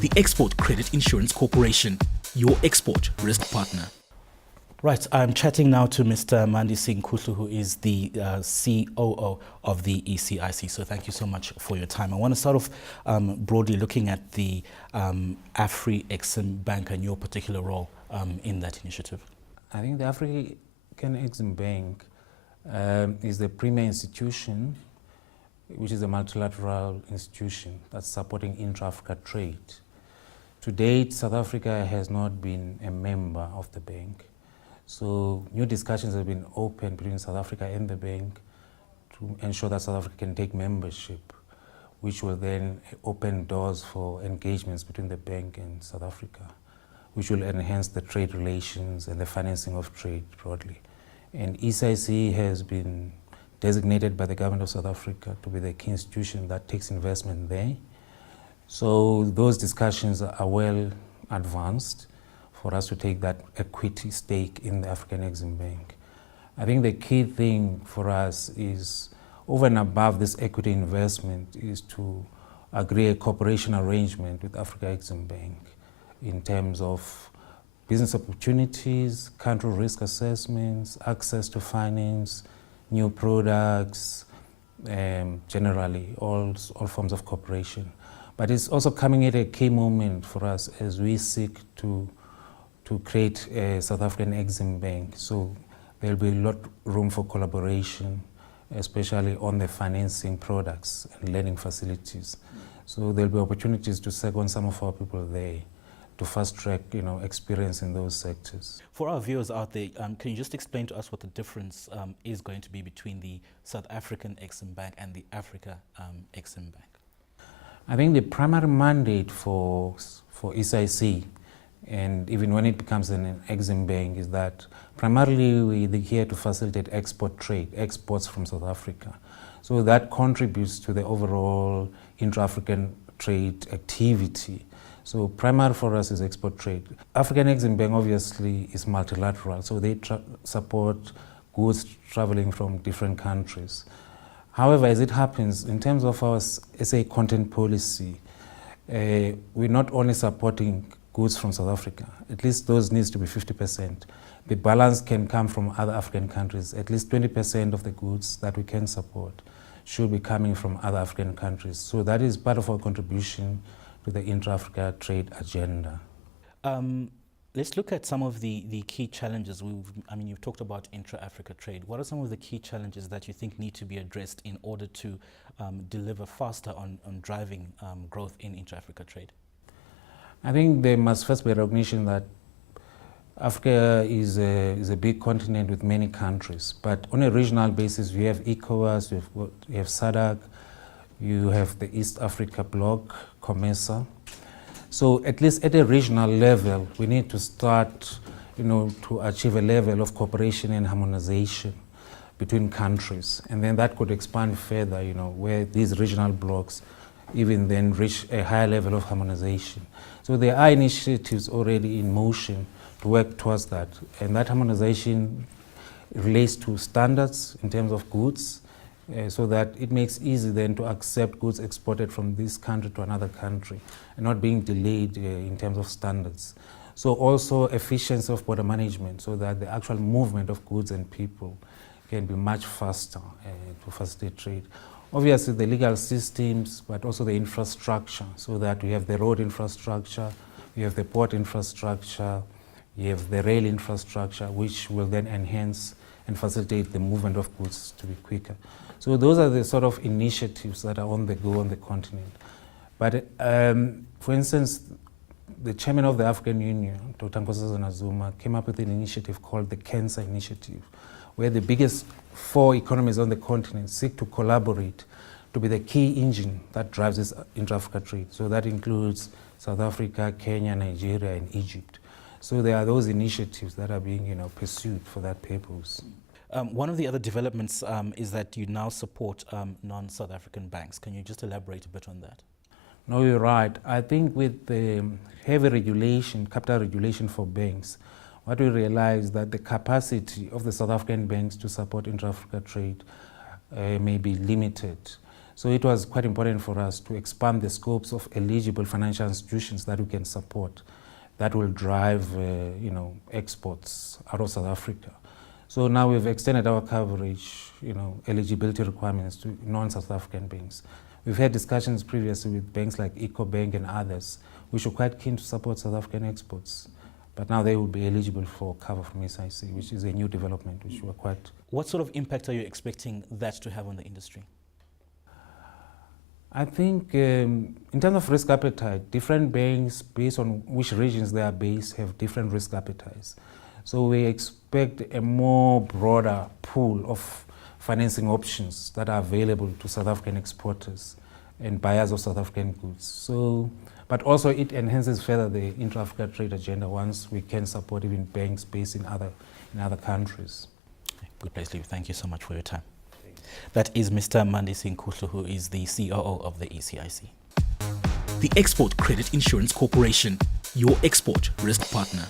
the Export Credit Insurance Corporation, your export risk partner. Right, I'm chatting now to Mr. Mandisi Nkuhlu, who is the COO of the ECIC. So thank you so much for your time. I want to start off broadly looking at the Afri-Exim Bank and your particular role in that initiative. I think the African Exim Bank is the premier institution, which is a multilateral institution that's supporting intra-Africa trade. To date, South Africa has not been a member of the bank. So new discussions have been opened between South Africa and the bank to ensure that South Africa can take membership, which will then open doors for engagements between the bank and South Africa, which will enhance the trade relations and the financing of trade broadly. And ECIC has been designated by the government of South Africa to be the key institution that takes investment there. So those discussions are well advanced for us to take that equity stake in the African Exim Bank. I think the key thing for us is, over and above this equity investment, is to agree a cooperation arrangement with Africa Exim Bank in terms of business opportunities, country risk assessments, access to finance, new products, generally all forms of cooperation. But it's also coming at a key moment for us as we seek to create a South African Exim Bank. So there'll be a lot of room for collaboration, especially on the financing products and lending facilities. So there'll be opportunities to second some of our people there to fast track, experience in those sectors. For our viewers out there, can you just explain to us what the difference is going to be between the South African Exim Bank and the Africa Exim Bank? I think the primary mandate for ECIC, and even when it becomes an Exim Bank, is that primarily we're here to facilitate export trade, exports from South Africa. So that contributes to the overall intra-African trade activity. So primary for us is export trade. African Exim Bank obviously is multilateral, so they support goods traveling from different countries. However, as it happens, in terms of our SA content policy, we're not only supporting goods from South Africa. At least those needs to be 50%. The balance can come from other African countries. At least 20% of the goods that we can support should be coming from other African countries. So that is part of our contribution to the intra-Africa trade agenda. Let's look at some of the key challenges. You've talked about intra-Africa trade. What are some of the key challenges that you think need to be addressed in order to deliver faster on driving growth in intra-Africa trade? I think there must first be recognition that Africa is a big continent with many countries, but on a regional basis, you have ECOWAS, you have SADC, you have the East Africa Bloc, COMESA. So at least at a regional level, we need to start, to achieve a level of cooperation and harmonization between countries, and then that could expand further, where these regional blocs even then reach a higher level of harmonization. So there are initiatives already in motion to work towards that, and that harmonization relates to standards in terms of goods, so that it makes easy then to accept goods exported from this country to another country and not being delayed in terms of standards. So also efficiency of border management, so that the actual movement of goods and people can be much faster to facilitate trade. Obviously the legal systems, but also the infrastructure, so that we have the road infrastructure, we have the port infrastructure, you have the rail infrastructure, which will then enhance and facilitate the movement of goods to be quicker. So those are the sort of initiatives that are on the go on the continent. But for instance, the chairman of the African Union, Dr. Nkosazana Zuma, came up with an initiative called the Cancer Initiative, where the biggest 4 economies on the continent seek to collaborate to be the key engine that drives this intra-Africa trade. So that includes South Africa, Kenya, Nigeria, and Egypt. So there are those initiatives that are being pursued for that purpose. One of the other developments is that you now support non-South African banks. Can you just elaborate a bit on that? No, you're right. I think with the heavy regulation, capital regulation for banks, what we realize that the capacity of the South African banks to support intra-Africa trade may be limited. So it was quite important for us to expand the scopes of eligible financial institutions that we can support that will drive exports out of South Africa. So now we've extended our coverage, eligibility requirements to non-South African banks. We've had discussions previously with banks like EcoBank and others, which were quite keen to support South African exports. But now they will be eligible for cover from ECIC, which is a new development, which we're quite... What sort of impact are you expecting that to have on the industry? I think in terms of risk appetite, different banks, based on which regions they are based, have different risk appetites. So we expect a more broader pool of financing options that are available to South African exporters and buyers of South African goods. So, but also it enhances further the intra-Africa trade agenda once we can support even banks based in other countries. Good place to leave. Thank you so much for your time. That is Mr. Mandisi Nkuhlu, who is the COO of the ECIC. The Export Credit Insurance Corporation, your export risk partner.